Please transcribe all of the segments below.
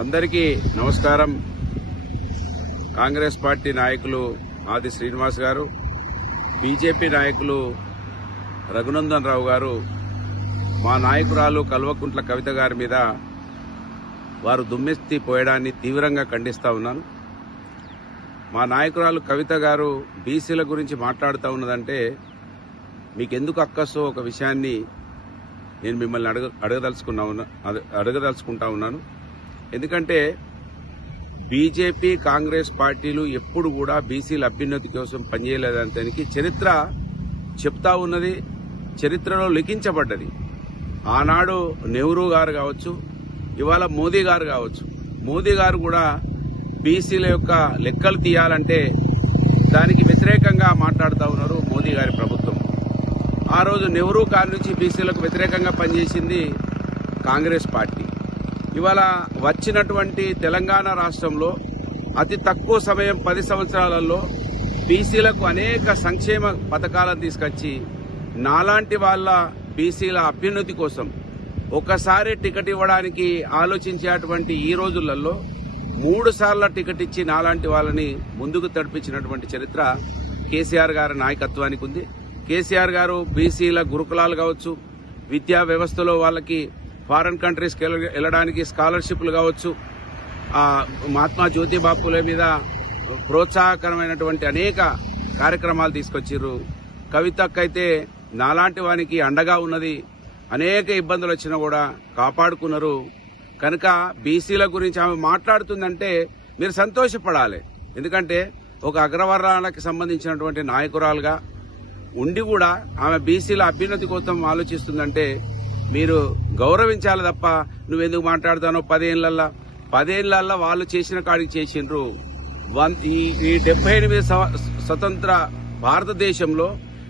అందరికీ నమస్కారం. కాంగ్రెస్ పార్టీ నాయకులు ఆది శ్రీనివాస్ గారు, బీజేపీ నాయకులు రఘునందన్ రావు గారు మా నాయకురాలు కల్వకుంట్ల కవిత గారి మీద వారు దుమ్మెత్తి పోయడాన్ని తీవ్రంగా ఖండిస్తా ఉన్నాను. మా నాయకురాలు కవిత గారు బీసీల గురించి మాట్లాడుతూ ఉన్నదంటే మీకెందుకు అక్కసో ఒక విషయాన్ని నేను మిమ్మల్ని అడగదలుచుకుంటా ఉన్నాను. ఎందుకంటే బీజేపీ కాంగ్రెస్ పార్టీలు ఎప్పుడు కూడా బీసీల అభ్యున్నతి కోసం పనిచేయలేదంటానికి చరిత్ర చెప్తా ఉన్నది, చరిత్రలో లిఖించబడ్డది. ఆనాడు నెహ్రూ గారు కావచ్చు, ఇవాళ మోదీ గారు కావచ్చు. మోదీ గారు కూడా బీసీల యొక్క లెక్కలు తీయాలంటే దానికి వ్యతిరేకంగా మాట్లాడుతూ ఉన్నారు మోదీ గారి ప్రభుత్వం. ఆ రోజు నెహ్రూ కాలం నుంచి బీసీలకు వ్యతిరేకంగా పనిచేసింది కాంగ్రెస్ పార్టీ. ఇవాళ వచ్చినటువంటి తెలంగాణ రాష్ట్రంలో అతి తక్కువ సమయం 10 సంవత్సరాలలో బీసీలకు అనేక సంక్షేమ పథకాలను తీసుకొచ్చి నాలాంటి వాళ్ళ బీసీల అభ్యున్నతి కోసం ఒకసారి టికెట్ ఇవ్వడానికి ఆలోచించేటువంటి ఈ రోజులలో 3 సార్లు టికెట్ ఇచ్చి నాలాంటి వాళ్ళని ముందుకు తడిపించినటువంటి చరిత్ర కేసీఆర్ గారి నాయకత్వానికి ఉంది. కేసీఆర్ గారు బీసీల గురుకులాలు కావచ్చు, విద్యా వ్యవస్థలో వాళ్ళకి ఫారెన్ కంట్రీస్కి వెళ్లడానికి స్కాలర్షిప్లు కావచ్చు, మహాత్మా జ్యోతిబా ఫులే మీద ప్రోత్సాహకరమైనటువంటి అనేక కార్యక్రమాలు తీసుకొచ్చిర్రు. కవితకైతే నాలాంటి వానికి అండగా ఉన్నది. అనేక ఇబ్బందులు వచ్చినా కూడా కాపాడుకున్నారు. కనుక బీసీల గురించి ఆమె మాట్లాడుతుందంటే మీరు సంతోషపడాలి. ఎందుకంటే ఒక అగ్రవర్ణాలకు సంబంధించినటువంటి నాయకురాలుగా ఉండి కూడా ఆమె బీసీల అభ్యున్నతి కోసం ఆలోచిస్తుందంటే మీరు గౌరవించాలి తప్ప నువ్వెందుకు మాట్లాడుతానో 10 ఏళ్లలో వాళ్ళు చేసిన కాడికి చేసిండ్రు. ఈ 78 స్వతంత్ర భారతదేశంలో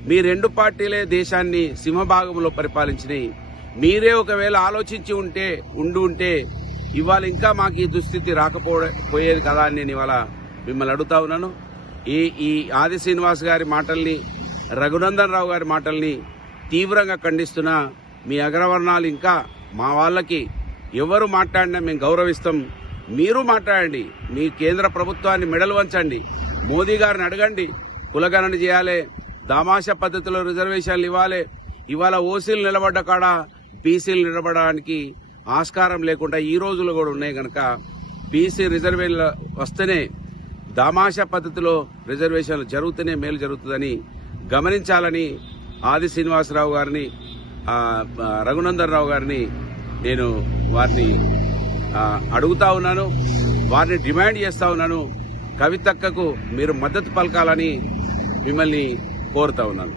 మీ 2 పార్టీలే దేశాన్ని సింహభాగంలో పరిపాలించినాయి. మీరే ఒకవేళ ఆలోచించి ఉంటే ఇవాళ ఇంకా మాకు ఈ దుస్థితి రాకపోయేది కదా అని నేను ఇవాళ మిమ్మల్ని అడుగుతా ఉన్నాను. ఈ ఆది శ్రీనివాస్ గారి మాటల్ని, రఘునందన్ రావు గారి మాటల్ని తీవ్రంగా ఖండిస్తున్నా. మీ అగ్రవర్ణాలు ఇంకా మా వాళ్ళకి ఎవరు మాట్లాడినా మేము గౌరవిస్తాం. మీరు మాట్లాడండి, మీ కేంద్ర ప్రభుత్వాన్ని మెడలు వంచండి, మోదీ గారిని అడగండి, కులగణన చేయాలి, దామాషా పద్ధతిలో రిజర్వేషన్లు ఇవ్వాలి. ఇవాళ ఓసీలు నిలబడ్డ కాడ బీసీలు నిలబడడానికి ఆస్కారం లేకుండా ఈ రోజులు కూడా ఉన్నాయి. కనుక బీసీ రిజర్వేషన్లు వస్తేనే, దామాషా పద్ధతిలో రిజర్వేషన్లు జరుగుతూనే మేలు జరుగుతుందని గమనించాలని ఆది శ్రీనివాసరావు గారిని, రఘునందన్ రావు గారిని నేను వారిని అడుగుతా ఉన్నాను, వారిని డిమాండ్ చేస్తా ఉన్నాను. కవితక్కకు మీరు మద్దతు పలకాలని మిమ్మల్ని కోరుతా ఉన్నాను.